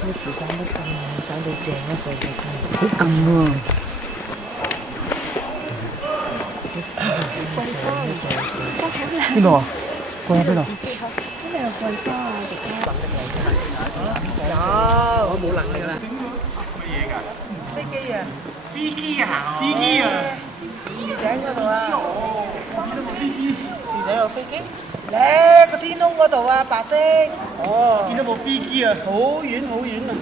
啲時間都咁揀到正一個嘅，好暗喎。邊度啊？過去邊度？呢度有桂花啊，我冇能力啦。乜嘢㗎？飛機啊！飛機啊！飛機啊！樹頂嗰度啊！見到部飛機。樹頂有飛機？咧個天空嗰度啊，白色。哦。見到部飛機啊！好遠好遠啊！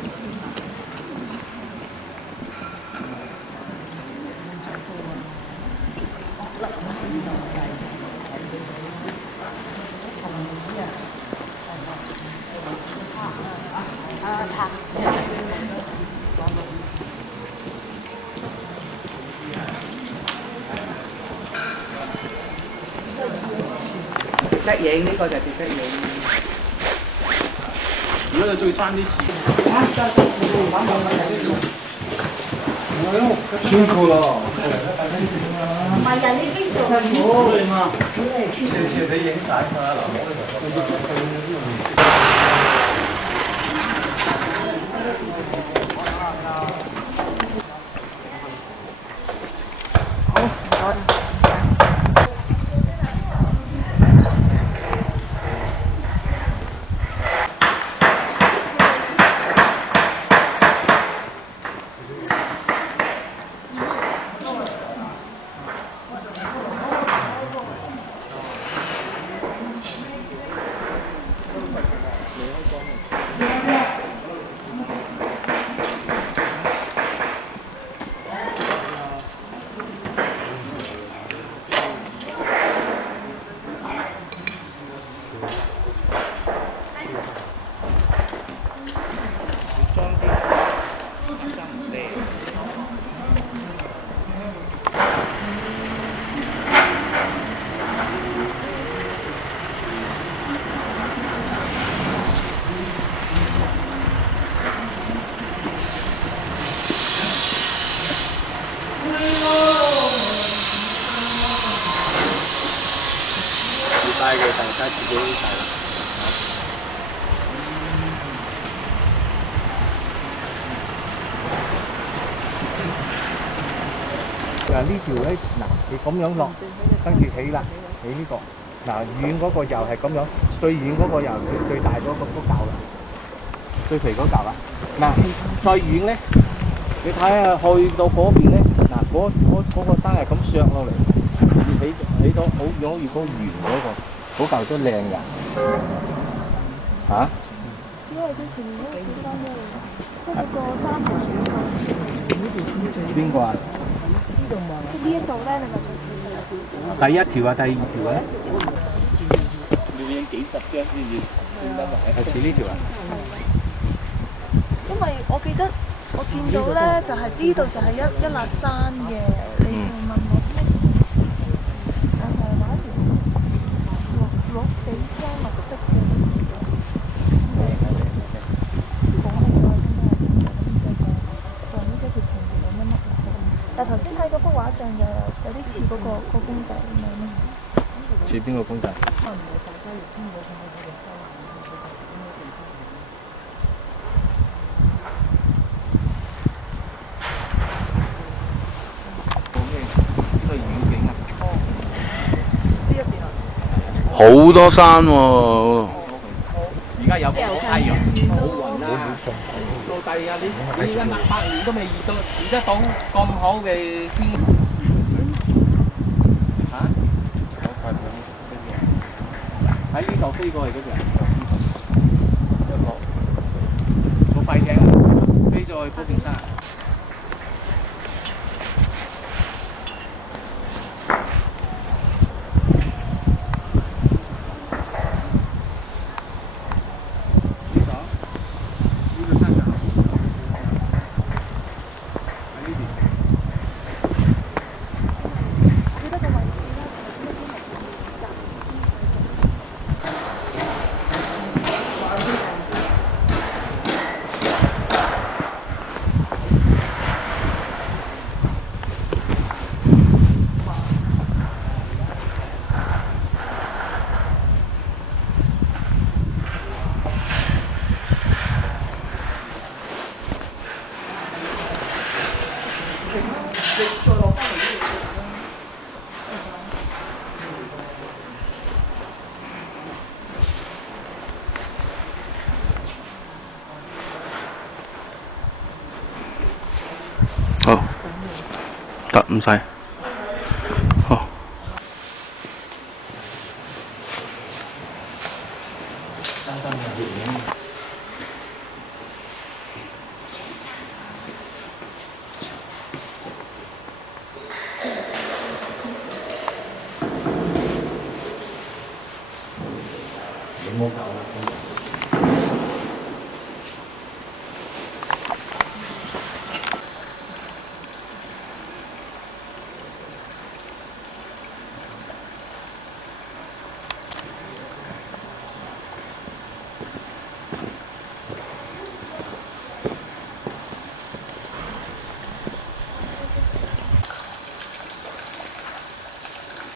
值得影呢個就值得影。如果你中意生啲錢，辛苦咯。唔係啊，你邊度？辛苦你嘛？謝謝你影晒佢啊，帶嘅大家自己睇。嗱呢條咧，嗱你咁樣落，跟住起啦，起呢個。嗱遠嗰個又係咁樣，最遠嗰個又最大嗰嚿啦，最肥嗰嚿啦。嗱再遠咧，你睇下去到嗰邊咧，嗱嗰個山係咁削落嚟，起到好遠好遠嗰圓嗰嚿都靚㗎。嚇？因為之前嗰個小山咧，即係嗰個山頭邊個啊？呢一度咧，你咪第一條啊，第二條咧？你要影幾十張先至先得埋。係似呢條啊？因為我記得我見到咧，就係呢度就係一粒山嘅，你問我咩？我係話一條綠地青綠色嘅。但頭先睇嗰幅畫像有啲似嗰個公仔咁樣咯。似邊個公仔？好多山喎。而家有個太陽，好雲啦。到第二日你一百年都未遇得到咁好嘅天。嚇？喺呢度飛過嚟嗰條，個快艇飛咗去高平山。得唔使。